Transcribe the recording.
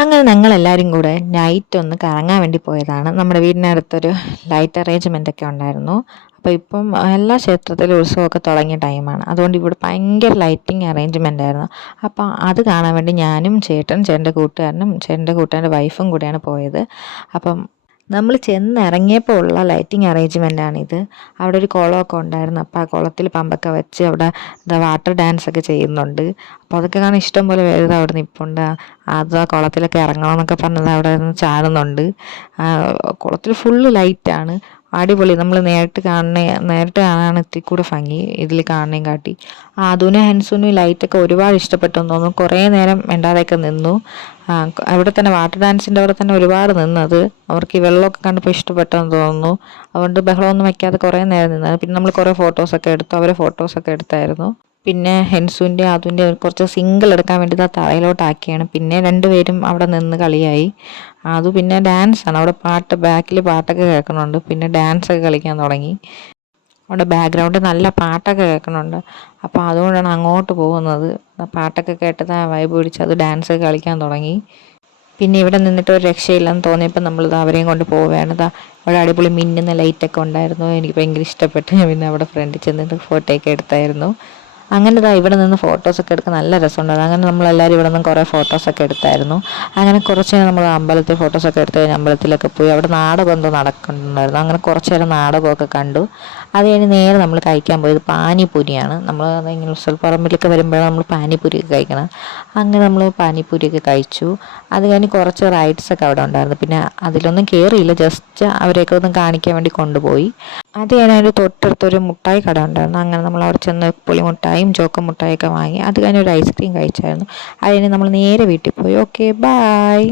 അങ്ങനെ ഞങ്ങളെല്ലാവരും കൂടെ നൈറ്റ് ഒന്ന് കറങ്ങാൻ വേണ്ടി പോയതാണ്. നമ്മുടെ വീടിനടുത്തൊരു ലൈറ്റ് അറേഞ്ച്മെൻ്റ് ഒക്കെ ഉണ്ടായിരുന്നു. അപ്പോൾ ഇപ്പം എല്ലാ ക്ഷേത്രത്തിലും ഉത്സവമൊക്കെ തുടങ്ങിയ ടൈമാണ്. അതുകൊണ്ട് ഇവിടെ ഭയങ്കര ലൈറ്റിംഗ് അറേഞ്ച്മെൻ്റ് ആയിരുന്നു. അപ്പോൾ അത് കാണാൻ വേണ്ടി ഞാനും ചേട്ടൻ്റെ കൂട്ടുകാരനും ചേട്ടൻ്റെ കൂട്ടുകാരൻ്റെ വൈഫും കൂടെയാണ് പോയത്. അപ്പം നമ്മൾ ചെന്നിറങ്ങിയപ്പോൾ ഉള്ള ലൈറ്റിംഗ് അറേഞ്ച്മെൻ്റാണിത്. അവിടെ ഒരു കുളമൊക്കെ ഉണ്ടായിരുന്നു. അപ്പോൾ ആ കുളത്തിൽ പമ്പൊക്കെ വെച്ച് അവിടെ വാട്ടർ ഡാൻസ് ഒക്കെ ചെയ്യുന്നുണ്ട്. അപ്പോൾ അതൊക്കെ കാണാൻ ഇഷ്ടം പോലെ പേര് അവിടെ നിൽപ്പുണ്ട്. അത് ആ കുളത്തിലൊക്കെ ഇറങ്ങണമെന്നൊക്കെ പറഞ്ഞത് അവിടെ നിന്ന് ചാടുന്നുണ്ട്. കുളത്തിൽ ഫുള്ള് ലൈറ്റാണ്, അടിപൊളി. നമ്മൾ നേരിട്ട് കാണാനാണ് ഇത്തിരി കൂടെ ഭംഗി ഇതിൽ കാണണേം കാട്ടി. അതുനും ഹെൻസുനും ലൈറ്റൊക്കെ ഒരുപാട് ഇഷ്ടപ്പെട്ടെന്ന് തോന്നുന്നു. കുറേ നേരം മിണ്ടാതെയൊക്കെ നിന്നു. അവിടെ തന്നെ വാട്ടർ ഡാൻസിൻ്റെ അവിടെ തന്നെ ഒരുപാട് നിന്നത്. അവർക്ക് ഈ വെള്ളമൊക്കെ കണ്ടപ്പോൾ ഇഷ്ടപ്പെട്ടെന്ന് തോന്നുന്നു. അതുകൊണ്ട് ബഹളമൊന്നും വയ്ക്കാതെ കുറേ നേരം നിന്നത്. പിന്നെ നമ്മൾ കുറേ ഫോട്ടോസൊക്കെ എടുത്തു. അവരെ ഫോട്ടോസൊക്കെ എടുത്തായിരുന്നു. പിന്നെ ഹെൻസുവിൻ്റെ അതുൻ്റെ കുറച്ച് സിംഗിൾ എടുക്കാൻ വേണ്ടി തറയിലോട്ടാക്കിയാണ്. പിന്നെ രണ്ടുപേരും അവിടെ നിന്ന് കളിയായി. അത് പിന്നെ ഡാൻസാണ് അവിടെ, ബാക്കിൽ പാട്ടൊക്കെ കേൾക്കുന്നുണ്ട്. പിന്നെ ഡാൻസൊക്കെ കളിക്കാൻ തുടങ്ങി. അവിടെ ബാക്ക്ഗ്രൗണ്ടിൽ നല്ല പാട്ടൊക്കെ കേൾക്കുന്നുണ്ട്. അപ്പോൾ അതുകൊണ്ടാണ് അങ്ങോട്ട് പോകുന്നത്. പാട്ടൊക്കെ കേട്ടത് വൈബ് പിടിച്ച് അത് ഡാൻസൊക്കെ കളിക്കാൻ തുടങ്ങി. പിന്നെ ഇവിടെ നിന്നിട്ട് ഒരു രക്ഷയില്ലെന്ന് തോന്നിയപ്പോൾ നമ്മളിത് അവരെയും കൊണ്ട് പോവുകയാണ്. അവിടെ അടിപൊളി മിന്നുന്ന ലൈറ്റൊക്കെ ഉണ്ടായിരുന്നു. എനിക്ക് ഭയങ്കര ഇഷ്ടപ്പെട്ടു. ഞാൻ പിന്നെ അവിടെ ഫ്രണ്ടിൽ ചെന്നിട്ട് ഫോട്ടോയൊക്കെ എടുത്തായിരുന്നു. അങ്ങനെ ഇവിടെ നിന്ന് ഫോട്ടോസൊക്കെ എടുക്കാൻ നല്ല രസമുണ്ടായിരുന്നു. അങ്ങനെ നമ്മളെല്ലാവരും ഇവിടെ നിന്ന് കുറേ ഫോട്ടോസൊക്കെ എടുത്തായിരുന്നു. അങ്ങനെ കുറച്ച് നേരം നമ്മൾ അമ്പലത്തിൽ ഫോട്ടോസൊക്കെ എടുത്ത് കഴിഞ്ഞ് അമ്പലത്തിലൊക്കെ പോയി. അവിടെ നാടകം എന്തോ നടക്കുന്നുണ്ടായിരുന്നു. അങ്ങനെ കുറച്ച് നേരം നാടകമൊക്കെ കണ്ടു. അത് കഴിഞ്ഞ് നേരെ നമ്മൾ കഴിക്കാൻ പോയത് പാനിപൂരിയാണ്. നമ്മൾ ഇങ്ങനെ ഉത്സവപ്പറമ്പിലൊക്കെ വരുമ്പോഴാണ് നമ്മൾ പാനിപൂരിയൊക്കെ കഴിക്കണം. അങ്ങനെ നമ്മൾ പാനിപൂരിയൊക്കെ കഴിച്ചു. അത് കഴിഞ്ഞ് കുറച്ച് റൈഡ്സൊക്കെ അവിടെ ഉണ്ടായിരുന്നു. പിന്നെ അതിലൊന്നും കയറിയില്ല, ജസ്റ്റ് അവരെയൊക്കെ ഒന്ന് കാണിക്കാൻ വേണ്ടി കൊണ്ടുപോയി. അത് കഴിഞ്ഞ് അതിൻ്റെ തൊട്ടടുത്തൊരു മുട്ടായി കട ഉണ്ടായിരുന്നു. അങ്ങനെ നമ്മൾ അവിടെ ചെന്ന് പുളിമുട്ടായും ചോക്ക മുട്ടായൊക്കെ വാങ്ങി. അത് കഴിഞ്ഞ് ഒരു ഐസ്ക്രീം കഴിച്ചായിരുന്നു. അത് കഴിഞ്ഞ് നമ്മൾ നേരെ വീട്ടിൽ പോയി. Okay, bye.